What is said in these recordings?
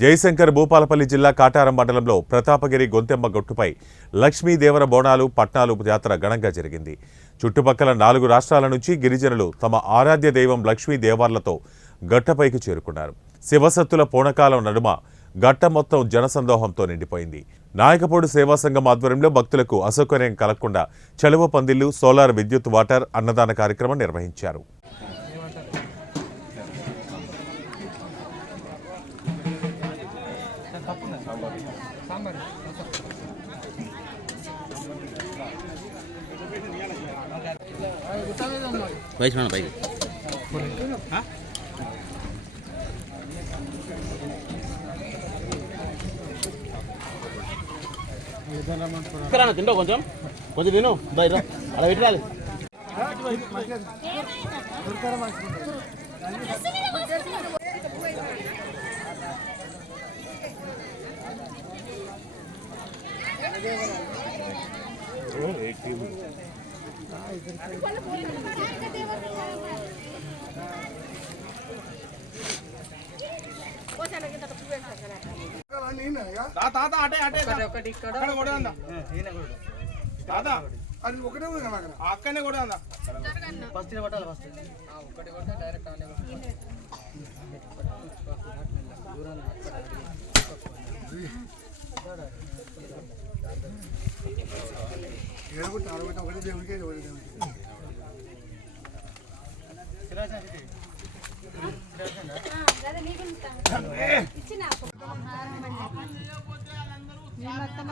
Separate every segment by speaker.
Speaker 1: జయశంకర్ భూపాలపల్లి జిల్లా కాటారం మండలంలో ప్రతాపగిరి గొంతెమ్మ గొట్టుపై లక్ష్మీదేవర బోనాలు పట్నాలు జాతర ఘనంగా జరిగింది. చుట్టుపక్కల నాలుగు రాష్ట్రాల నుంచి గిరిజనులు తమ ఆరాధ్య దైవం లక్ష్మీ దేవార్లతో గట్టపైకి చేరుకున్నారు. శివసత్తుల పూనకాలం నడుమ గట్ట మొత్తం జనసందోహంతో నిండిపోయింది. నాయకపూడి సేవా సంఘం ఆధ్వర్యంలో భక్తులకు అసౌకర్యం కలగకుండా చలువ పందిళ్ళు సోలార్ విద్యుత్ వాటర్ అన్నదాన కార్యక్రమం నిర్వహించారు.
Speaker 2: వయసు పైకి. ఇక్కడ తింటో కొంచెం? కొంచెం తిను. బయట అలా పెట్టాలి
Speaker 3: తాత అటే అటే అక్కడ కూడా ఉందా తాత
Speaker 4: అది ఒకటే ఉంది కదా అక్కడ
Speaker 3: అక్కడనే కూడా ఉందా
Speaker 4: ఏడుకుంటే ఆడబెట్టి ఒకటే దేవుడికి ఒకటే దేవుడికి
Speaker 5: మీ ఏళ్ళు అడ్డం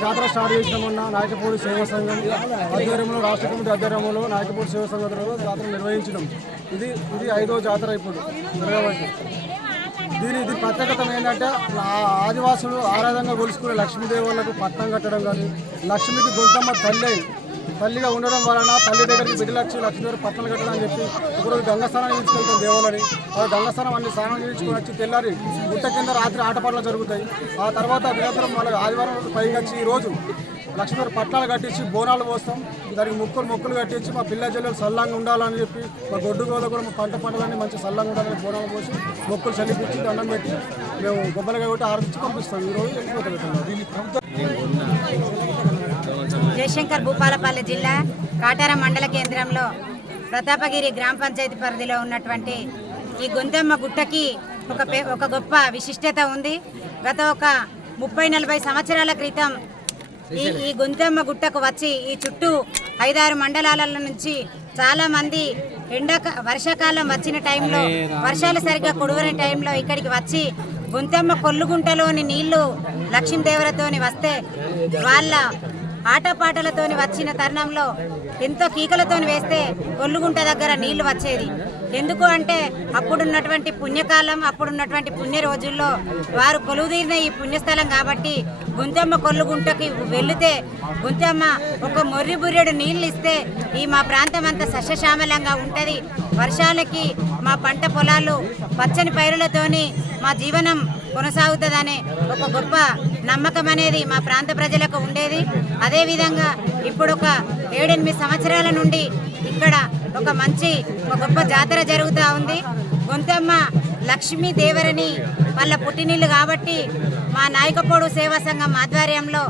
Speaker 4: జాతర స్టార్ట్ చేసిన మొన్న నాయకపూడి సేవా సంఘం ఆధ్వర్యంలో రాష్ట్ర కమిటీ ఆధ్వర్యంలో నాయకపూడి సేవా సంఘం జాతర నిర్వహించడం. ఇది ఇది ఐదో జాతర ఇప్పుడు జరగబట్టి దీని ఇది ప్రత్యేకత ఏంటంటే ఆదివాసులు ఆరాధంగా కొలుసుకునే లక్ష్మీదేవులకు పట్నం కట్టడం కానీ లక్ష్మికి గొంతమ్మ తల్లి తల్లిగా ఉండడం వలన తల్లి దగ్గరికి బిడ్డలు వచ్చి లక్ష్మీదేవి పట్టణం కట్టడం అని చెప్పి ఒకరోజు గంగస్థానం తీసుకెళ్తాం దేవుళ్ళని ఆ గంగస్థానం అన్ని స్నానం చేయించుకొని వచ్చి తెల్లారి గుట్ట కింద రాత్రి ఆటపాటలు జరుగుతాయి. ఆ తర్వాత నిరంతరం వాళ్ళకి ఆదివారం పైకి వచ్చి ఈ రోజు లక్ష్మీవారి పట్టాలు కట్టించి బోనాలు పోస్తాం. దానికి ముక్కులు మొక్కులు కట్టించి మా పిల్ల చెల్లెలు సల్లంగా ఉండాలని చెప్పి మా గొడ్డు గోద కూడా మా పంట పంటలన్నీ మంచి సల్లంగా ఉండాలని బోనాలు పోసి మొక్కులు చల్లిపించి దండం పెట్టి మేము గొప్పలుగా కొట్టి ఆరంభించి పంపిస్తాం. ఈరోజు వెళ్ళిపోతాం దీన్ని ప్రభుత్వం
Speaker 5: జయశంకర్ భూపాలపల్లి జిల్లా కాటార మండల కేంద్రంలో ప్రతాపగిరి గ్రామ పంచాయతీ పరిధిలో ఉన్నటువంటి ఈ గొంతెమ్మ గుట్టకి ఒక పే- ఒక గొప్ప విశిష్టత ఉంది. గత ఒక ముప్పై నలభై సంవత్సరాల క్రితం ఈ ఈ గొంతెమ్మ గుట్టకు వచ్చి ఈ చుట్టూ ఐదారు మండలాల నుంచి చాలామంది ఎండాక వర్షాకాలం వచ్చిన టైంలో వర్షాలు సరిగ్గా కుడవని టైంలో ఇక్కడికి వచ్చి గొంతెమ్మ కొల్లుగుంటలోని నీళ్ళు లక్ష్మీదేవరతోని వస్తే వాళ్ళ ఆటపాటలతోని వచ్చిన తరుణంలో ఎంతో కీకలతోని వేస్తే కొల్లుగుంట దగ్గర నీళ్ళు వచ్చేది. ఎందుకు అంటే అప్పుడున్నటువంటి పుణ్యకాలం అప్పుడున్నటువంటి పుణ్య రోజుల్లో వారు కొలువుదీరిన ఈ పుణ్యస్థలం కాబట్టి గుంతమ్మ కొల్లుగుంటకి వెళితే గుంతమ్మ ఒక మొర్రి బుర్రెడు నీళ్ళు ఇస్తే ఈ మా ప్రాంతం అంతా సస్యశ్యామలంగా ఉంటుంది. వర్షాలకి మా పంట పొలాలు పచ్చని పైరులతోని మా జీవనం కొనసాగుతుందనే ఒక గొప్ప నమ్మకం అనేది మా ప్రాంత ప్రజలకు ఉండేది. అదేవిధంగా ఇప్పుడు ఒక ఏడెనిమిది సంవత్సరాల నుండి ఇక్కడ ఒక మంచి ఒక గొప్ప జాతర జరుగుతూ ఉంది. గొంతమ్మ లక్ష్మీ దేవరని వాళ్ళ పుట్టినిల్లు కాబట్టి మా నాయకపోడు సేవా సంఘం ఆధ్వర్యంలో